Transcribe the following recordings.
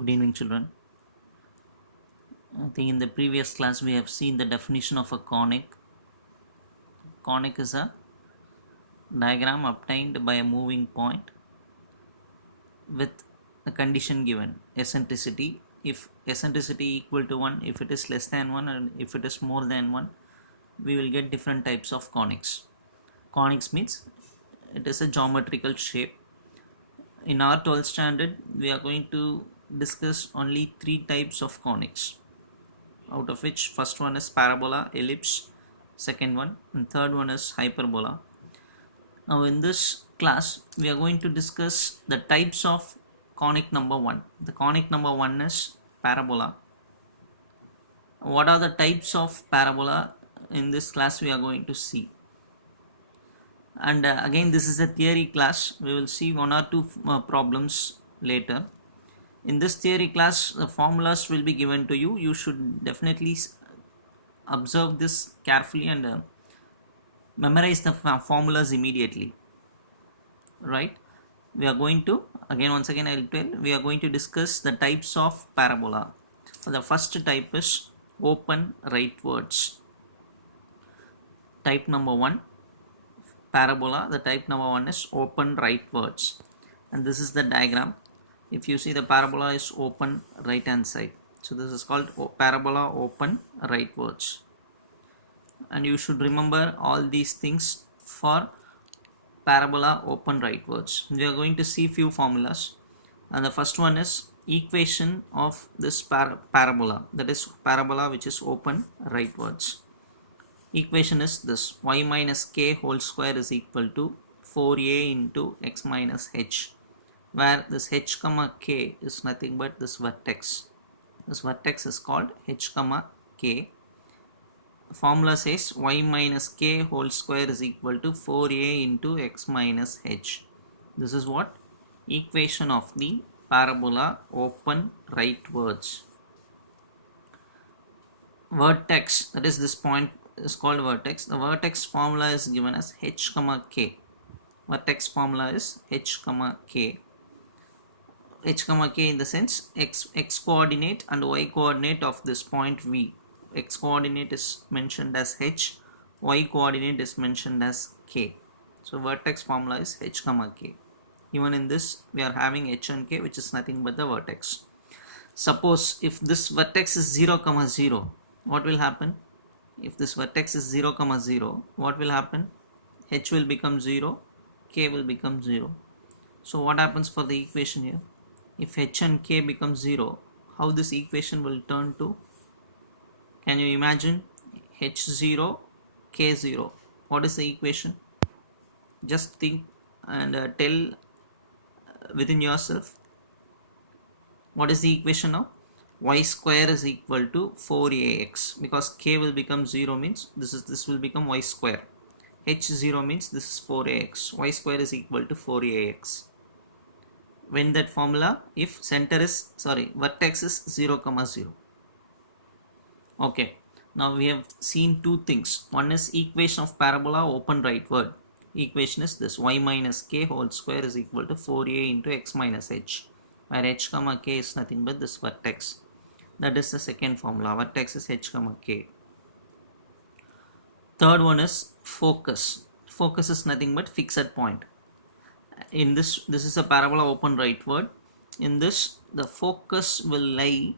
Good evening, children. I think in the previous class we have seen the definition of a conic. Conic is a diagram obtained by a moving point with a condition given, eccentricity. If eccentricity equal to 1, if it is less than 1 and if it is more than 1, we will get different types of conics. Conics means it is a geometrical shape. In our 12th standard, we are going to discuss only 3 types of conics, out of which first one is parabola, ellipse, second one, and third one is hyperbola. Now in this class we are going to discuss the types of conic number 1. The conic number 1 is parabola. What are the types of parabola? In this class we are going to see. And again, this is a theory class. We will see one or two problems later. In this theory class, the formulas will be given to you. You should definitely observe this carefully and memorize the formulas immediately. Right? We are going to, once again I will tell, we are going to discuss the types of parabola. The first type is open rightwards. Type number 1, parabola. The type number 1 is open rightwards, and this is the diagram. If you see, the parabola is open right hand side, so this is called parabola open rightwards. And you should remember all these things for parabola open rightwards. We are going to see few formulas, and the first one is equation of this parabola, that is parabola which is open rightwards. Equation is this: y minus k whole square is equal to 4a into x minus h, where this h comma k is nothing but this vertex. This vertex is called h comma k. Formula says y minus k whole square is equal to 4a into x minus h. This is what? Equation of the parabola open rightwards. Vertex, that is this point, is called vertex. The vertex formula is given as h comma k. Vertex formula is h comma k. H comma k in the sense x coordinate and y coordinate of this point V. X coordinate is mentioned as h, y coordinate is mentioned as k. So vertex formula is h comma k. Even in this we are having h and k, which is nothing but the vertex. Suppose if this vertex is 0 comma 0, what will happen? If this vertex is 0 comma 0, what will happen? H will become 0, k will become 0. So what happens for the equation here? If h and k becomes 0, how this equation will turn to? Can you imagine? h0, k0. What is the equation? Just think and tell within yourself. What is the equation now? Y square is equal to 4ax, because k will become 0 means this will become y square. h0 means this is 4ax. Y square is equal to 4ax. When that formula, if vertex is 0 comma 0. Okay, now we have seen two things. One is equation of parabola open rightward. Equation is this: y minus k whole square is equal to 4a into x minus h, where h comma k is nothing but this vertex. That is the second formula. Vertex is h comma k. Third one is focus. Focus is nothing but fixed point. In this is a parabola open rightward. In this, the focus will lie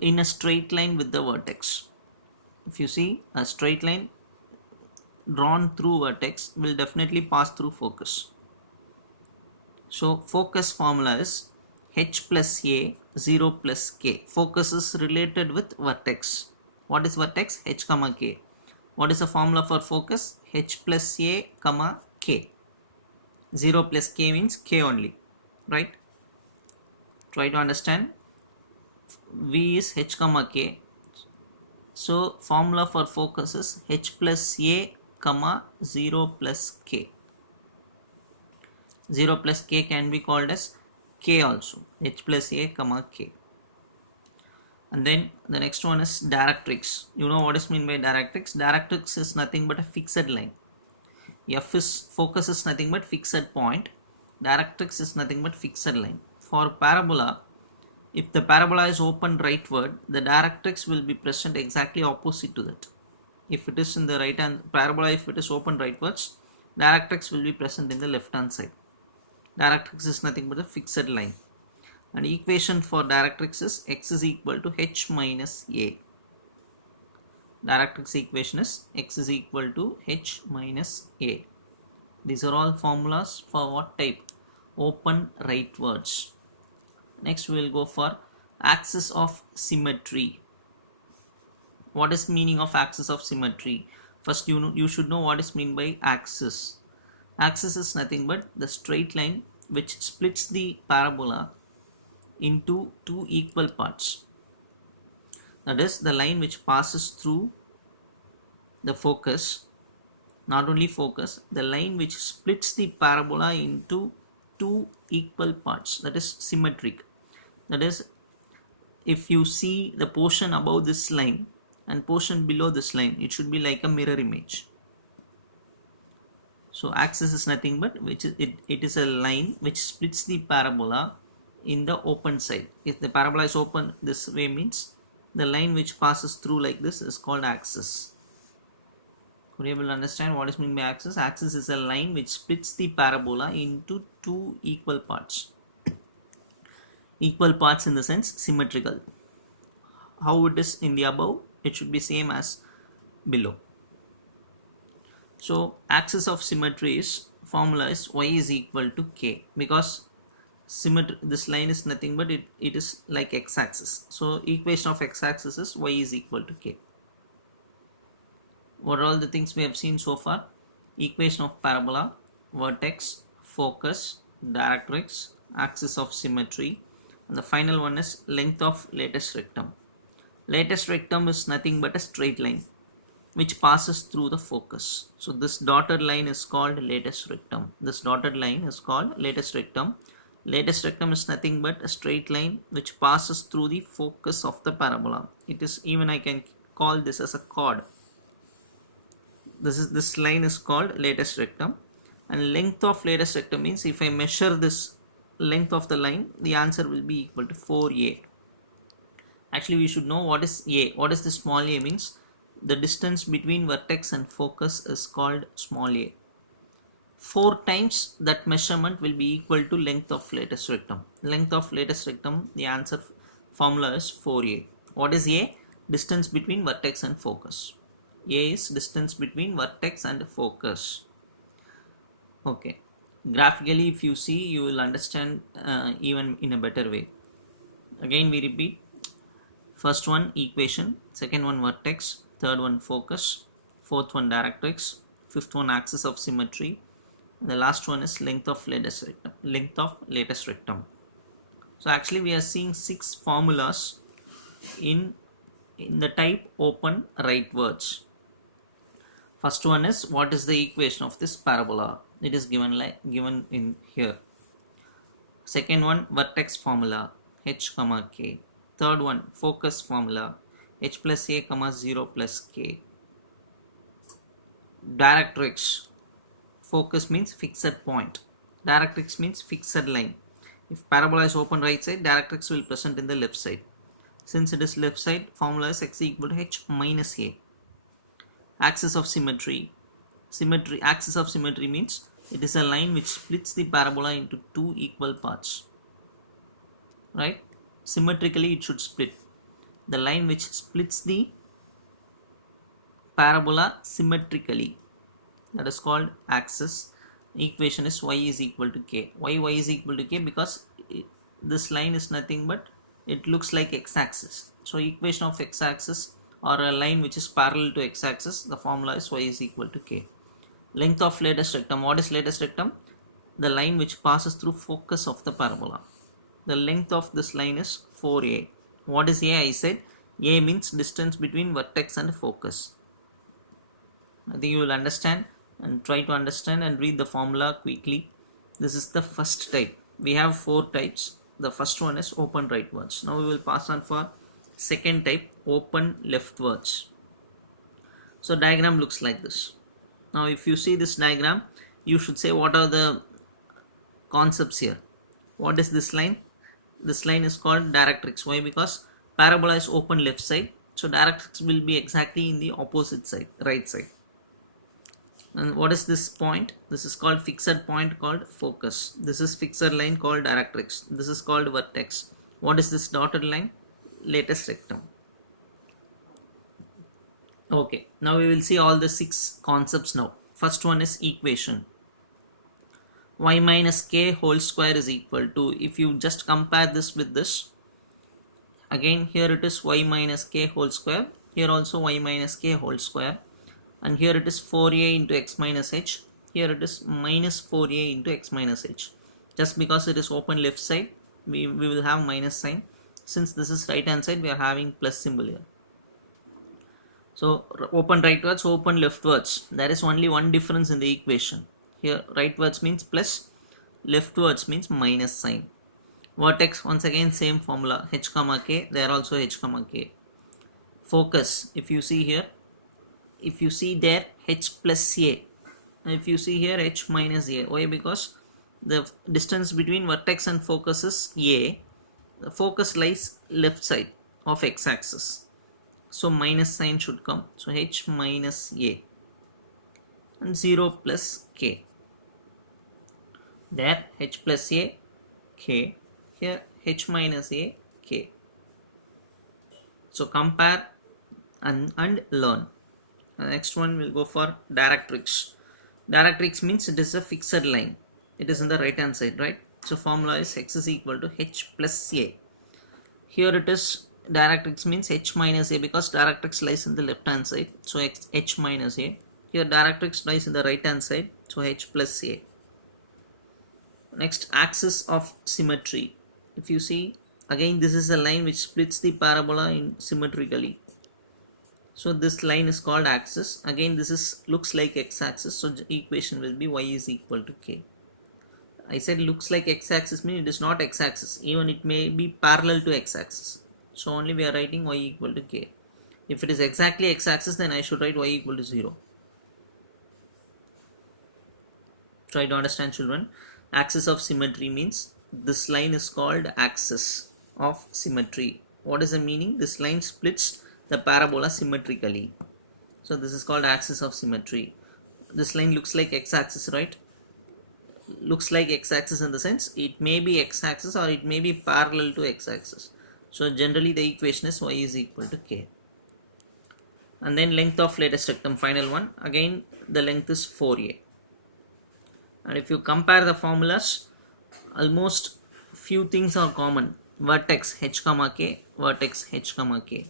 in a straight line with the vertex. If you see, a straight line drawn through vertex will definitely pass through focus. So focus formula is h plus a 0 plus k. Focus is related with vertex. What is vertex? H comma k. What is the formula for focus? H plus a comma k. 0 plus k means k only, right? Try to understand. V is h comma k. So formula for focus is h plus a comma 0 plus k. 0 plus k can be called as k also. H plus a comma k. And then the next one is directrix. You know what is meant by directrix? Directrix is nothing but a fixed line. Focus is nothing but fixed point. Directrix is nothing but fixed line. For parabola, If the parabola is open rightward, the directrix will be present exactly opposite to that. If it is in the right hand parabola, if it is open rightwards, directrix will be present in the left hand side. Directrix is nothing but a fixed line. And equation for directrix is x is equal to h minus a. Directrix equation is x is equal to h minus a. These are all formulas for what type? Open rightwards. Next we will go for axis of symmetry. What is meaning of axis of symmetry? First you should know what is meant by axis. Axis is nothing but the straight line which splits the parabola into two equal parts. That is the line which passes through the focus, not only focus, the line which splits the parabola into two equal parts, that is symmetric. That is, if you see the portion above this line and portion below this line, it should be like a mirror image. So axis is nothing but it is a line which splits the parabola in the open side. If the parabola is open this way, means the line which passes through like this is called axis. Could you able to understand what is meant by axis? Axis is a line which splits the parabola into two equal parts. Equal parts in the sense symmetrical. How it is in the above, it should be same as below. So axis of symmetry is formula is y is equal to k, because symmetry, this line is nothing but it is like x-axis. So equation of x-axis is y is equal to k. What are all the things we have seen so far? Equation of parabola, vertex, focus, directrix, axis of symmetry, and the final one is length of lattice rectum. Lattice rectum is nothing but a straight line which passes through the focus. So this dotted line is called lattice rectum. This dotted line is called lattice rectum. Lattice rectum is nothing but a straight line which passes through the focus of the parabola. It is, even I can call this as a chord. This line is called lattice rectum, and length of lattice rectum means if I measure this length of the line, the answer will be equal to 4a. Actually, we should know what is a. What is the small a means? The distance between vertex and focus is called small a. 4 times that measurement will be equal to length of lattice rectum. Length of lattice rectum, the answer formula is 4a. What is a? Distance between vertex and focus. A is distance between vertex and focus. Okay. Graphically, if you see, you will understand even in a better way. Again, we repeat. First one equation, second one vertex, third one focus, fourth one directrix, fifth one axis of symmetry, and the last one is length of lattice rectum. Length of lattice rectum. So actually we are seeing 6 formulas in the type open rightwards. First one is what is the equation of this parabola? It is given in here. Second one vertex formula h comma k. Third one focus formula h plus a comma 0 plus k. Directrix. Focus means fixed point. Directrix means fixed line. If parabola is open right side, directrix will present in the left side. Since it is left side, formula is x equal to h minus a. Axis of symmetry. Axis of symmetry means it is a line which splits the parabola into two equal parts. Right? Symmetrically it should split. The line which splits the parabola symmetrically, that is called axis. Equation is y is equal to k. Why y is equal to k? Because this line is nothing but it looks like x-axis. So equation of x-axis or a line which is parallel to x-axis, the formula is y is equal to k. Length of lattice rectum. What is lattice rectum? The line which passes through focus of the parabola. The length of this line is 4a. What is a? I said a means distance between vertex and focus. I think you will understand and try to understand and read the formula quickly. This is the first type. We have 4 types. The first one is open rightwards. Now we will pass on for second type, open leftwards. So diagram looks like this. Now if you see this diagram, you should say what are the concepts here. What is this line? this line is called directrix. Why? Because parabola is open left side, so directrix will be exactly in the opposite side, right side. And what is this point? This is called fixed point called focus. This is fixed line called directrix. This is called vertex. What is this dotted line? Latest rectum. Okay, now we will see all the 6 concepts now. First one is equation. Y minus k whole square is equal to, if you just compare this with this, again here it is y minus k whole square, here also y minus k whole square, and here it is 4a into x minus h, here it is minus 4a into x minus h. Just because it is open left side, we will have minus sign. Since this is right hand side, we are having plus symbol here. So open rightwards, open leftwards. There is only one difference in the equation. Here rightwards means plus, leftwards means minus sign. Vertex, once again same formula, h comma k, there also h comma k. Focus, if you see here, if you see there h plus a, if you see here h minus a. Why? Because the distance between vertex and focus is a. The focus lies left side of x-axis, so minus sign should come. So h minus a and 0 plus k. There h plus a k, here h minus a k. So compare and learn. The next one will go for directrix. Directrix means it is a fixed line. It is in the right hand side, right? So formula is x is equal to h plus a. Here it is directrix means h minus a, because directrix lies in the left hand side, so h minus a. Here directrix lies in the right hand side, so h plus a. Next, axis of symmetry. If you see, again this is a line which splits the parabola in symmetrically. So this line is called axis. Again this is looks like x-axis, so the equation will be y is equal to k. I said looks like x-axis means it is not x-axis, even it may be parallel to x-axis. So only we are writing y equal to k. If it is exactly x-axis, then I should write y equal to 0. Try to understand, children. Axis of symmetry means this line is called axis of symmetry. What is the meaning? This line splits the parabola symmetrically. So this is called axis of symmetry. This line looks like x-axis, right? Looks like x-axis in the sense it may be x-axis or it may be parallel to x-axis. So generally the equation is y is equal to k. And then length of latest rectum, final one. Again the length is 4a. And if you compare the formulas, almost few things are common. Vertex h comma k, vertex h comma k.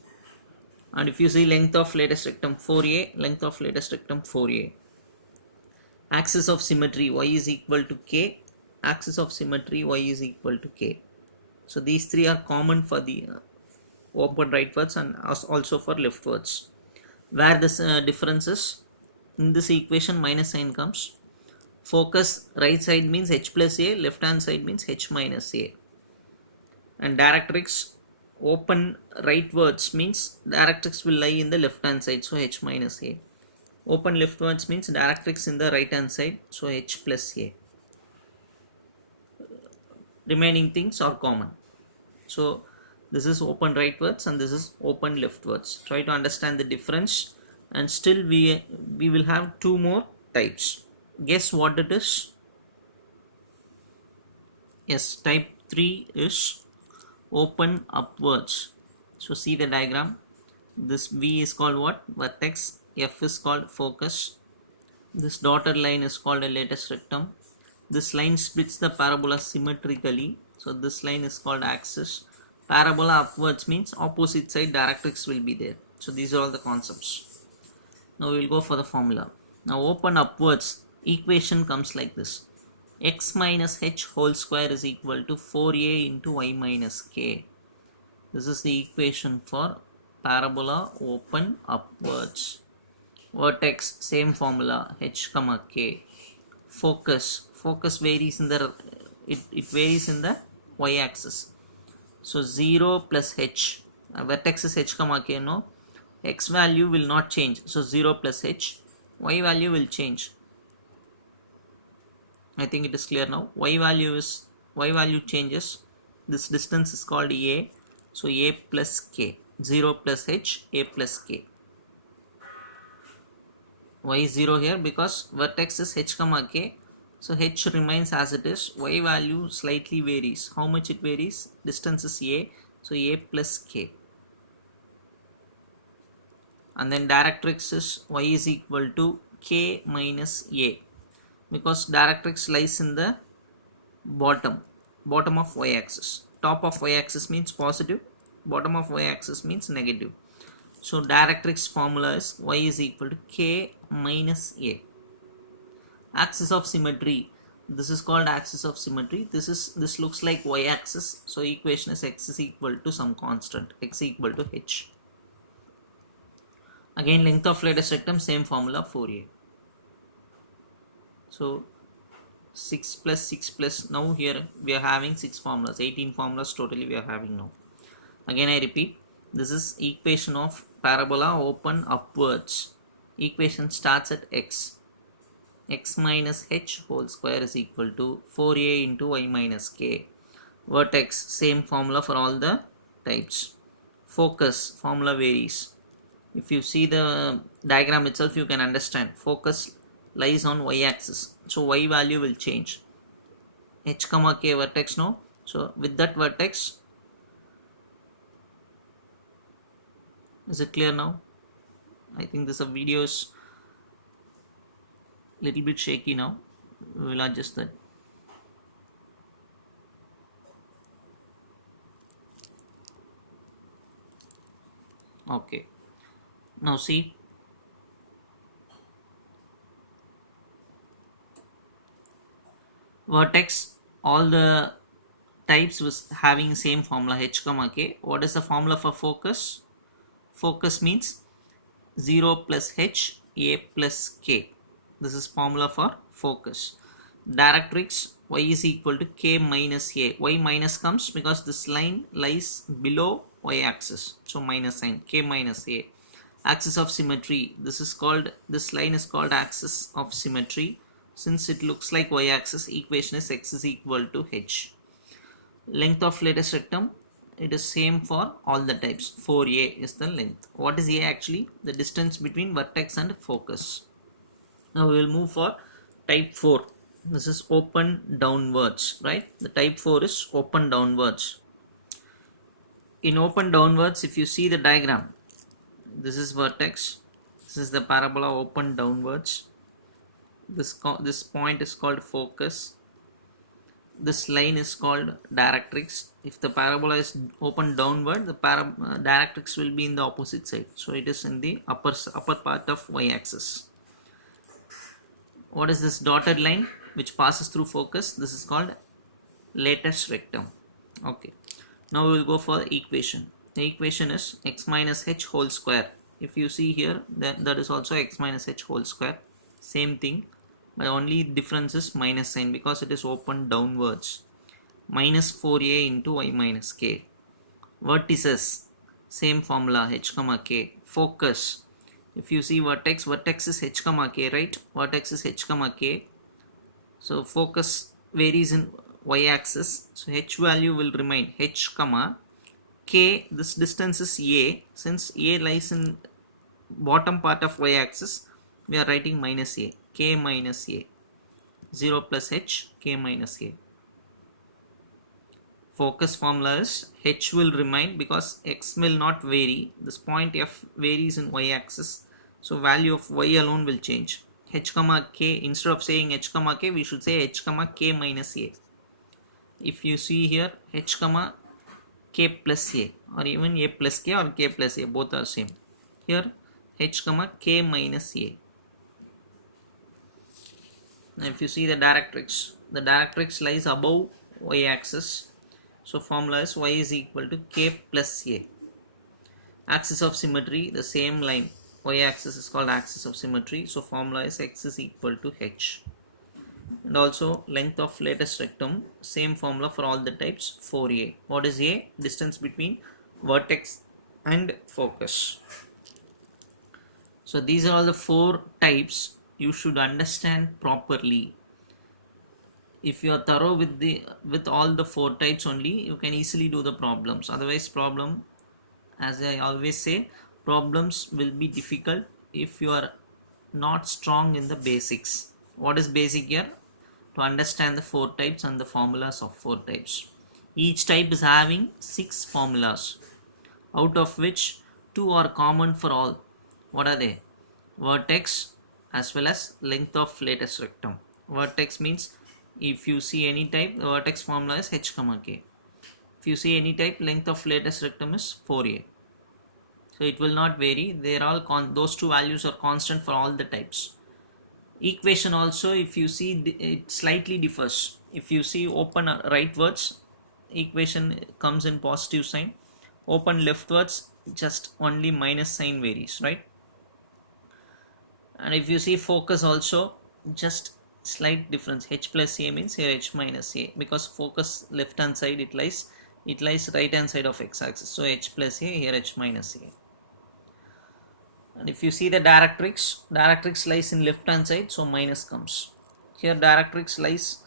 And if you see length of latest rectum 4a, length of latest rectum 4a. Axis of symmetry y is equal to k, axis of symmetry y is equal to k. So these three are common for the open rightwards and also for leftwards. Where this difference is, in this equation minus sign comes. Focus right side means h plus a, left hand side means h minus a. And directrix open rightwards means directrix will lie in the left hand side, so h minus a. Open leftwards means directrix in the right hand side, so h plus a. Remaining things are common. So this is open rightwards and this is open leftwards. Try to understand the difference, and still we will have two more types. Guess what it is? Yes, type 3 is open upwards. So see the diagram. This V is called what? Vertex. F is called focus. This dotted line is called a latest rectum. This line splits the parabola symmetrically, so this line is called axis. Parabola upwards means opposite side directrix will be there. So these are all the concepts. Now we will go for the formula. Now open upwards, equation comes like this. X minus h whole square is equal to 4a into y minus k. This is the equation for parabola open upwards. Vertex, same formula, h comma k. Focus varies in the it varies in the y-axis. So 0 plus h. Vertex is h comma k. No, x value will not change. So 0 plus h. Y value will change. I think it is clear now. Y value changes. this distance is called a, so a plus k, 0 plus h, a plus k. Why is 0 here? Because vertex is h comma k, so h remains as it is. Y value slightly varies. How much it varies? Distance is a, so a plus k. And then directrix is y is equal to k minus a, because directrix lies in the bottom of y axis. Top of y axis means positive, bottom of y axis means negative. So directrix formula is y is equal to k minus a. Axis of symmetry, this is called axis of symmetry. This looks like y axis, so equation is x is equal to some constant, x equal to h. Again, length of lattice rectum, same formula, 4a. So 6 plus 6 plus, now here we are having 6 formulas, 18 formulas totally we are having now. Again I repeat, this is equation of parabola open upwards. Equation starts at x minus h whole square is equal to 4a into y minus k. Vertex, same formula for all the types. Focus, formula varies. If you see the diagram itself, you can understand. Focus lies on y axis, so y value will change. H comma k vertex, no? So with that vertex, is it clear now? I think this video is little bit shaky now. We will adjust that. Okay. Now see, vertex, all the types was having same formula h comma k. What is the formula for focus? Focus means 0 plus h, a plus k. This is formula for focus. Directrix, y is equal to k minus a. Y minus comes because this line lies below y axis, so minus sign, k minus a. Axis of symmetry, this line is called axis of symmetry. Since it looks like y axis, equation is x is equal to h. Length of lattice rectum, it is same for all the types. 4a is the length. What is a actually? The distance between vertex and focus. Now we will move for type 4. This is open downwards, right? The type 4 is open downwards. In open downwards, if you see the diagram, this is vertex, this is the parabola open downwards. This point is called focus. This line is called directrix. If the parabola is open downward, the directrix will be in the opposite side, so it is in the upper part of y axis. What is this dotted line which passes through focus? This is called lattice rectum. Okay, now we will go for the equation. The equation is x minus h whole square. If you see here, that is also x minus h whole square, same thing, but only difference is minus sign because it is open downwards. Minus 4a into y minus k. Vertices, same formula, h comma k. Focus, if you see vertex is h comma k, right? Vertex is h comma k. So focus varies in y axis, so h value will remain h comma k. This distance is a. Since a lies in bottom part of y axis, we are writing minus a, k minus a. 0 plus h, k minus a. Focus formula is h will remain because x will not vary. This point f varies in y axis, so value of y alone will change. H comma k, instead of saying h comma k, we should say h comma k minus a. If you see here, h comma k plus a, or even a plus k or k plus a, both are same. Here h comma k minus a. Now if you see the directrix lies above y axis, so formula is y is equal to k plus a. Axis of symmetry, the same line, y axis is called axis of symmetry, so formula is x is equal to h. And also length of lattice rectum, same formula for all the types, 4a. What is a? Distance between vertex and focus. So these are all the 4 types you should understand properly. if you are thorough with all the four types only, you can easily do the problems. Otherwise problem, as I always say, problems will be difficult if you are not strong in the basics. What is basic here? To understand the four types and the formulas of four types. Each type is having 6 formulas, out of which 2 are common for all. What are they? Vertex as well as length of lattice rectum. Vertex means if you see any type, the vertex formula is h comma k. If you see any type, length of lattice rectum is 4a. So it will not vary. They are all those two values are constant for all the types. Equation also, if you see, it slightly differs. If you see open rightwards, equation comes in positive sign. Open leftwards, just only minus sign varies, right? And if you see focus also, just slight difference. H plus a means here h minus a, because focus left hand side it lies right hand side of x axis. So h plus a, here h minus a. And if you see the directrix lies in left hand side, so minus comes. Here directrix lies,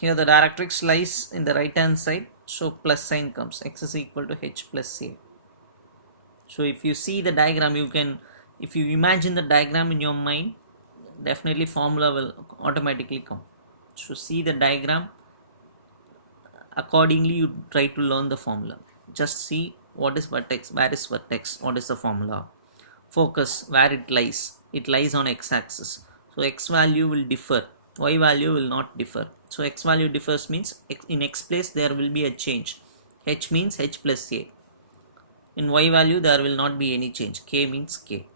here the directrix lies in the right hand side, so plus sign comes. X is equal to h plus a. So if you see the diagram, you can, if you imagine the diagram in your mind, definitely formula will automatically come. So see the diagram, accordingly you try to learn the formula. Just see what is vertex, where is vertex, what is the formula. Focus, where it lies on x axis, so x value will differ, y value will not differ. So x value differs means in x place there will be a change. H means h plus a. In y value there will not be any change. K means k.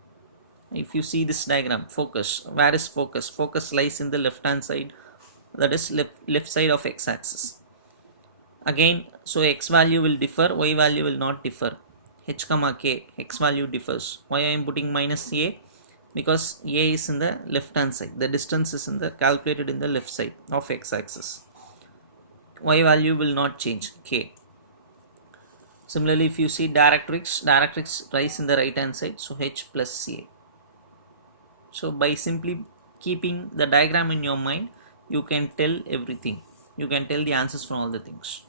If you see this diagram, focus, where is focus? Focus lies in the left hand side, that is left side of x axis. Again, so x value will differ, y value will not differ. H comma k, x value differs. Why I am putting minus a? Because a is in the left hand side. The distance is calculated in the left side of x axis. Y value will not change, k. Similarly, if you see directrix lies in the right hand side, so h plus a. So by simply keeping the diagram in your mind, you can tell everything. You can tell the answers for all the things.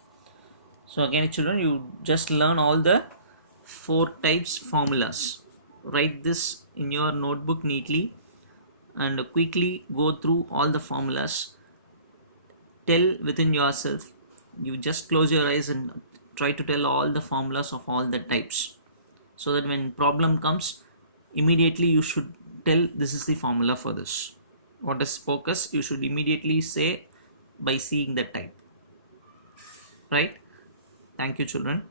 So again, children, you just learn all the 4 types formulas. Write this in your notebook neatly and quickly go through all the formulas. Tell within yourself. You just close your eyes and try to tell all the formulas of all the types, so that when problem comes, immediately you should tell this is the formula for this. What is focus? You should immediately say by seeing the type. Right? Thank you, children.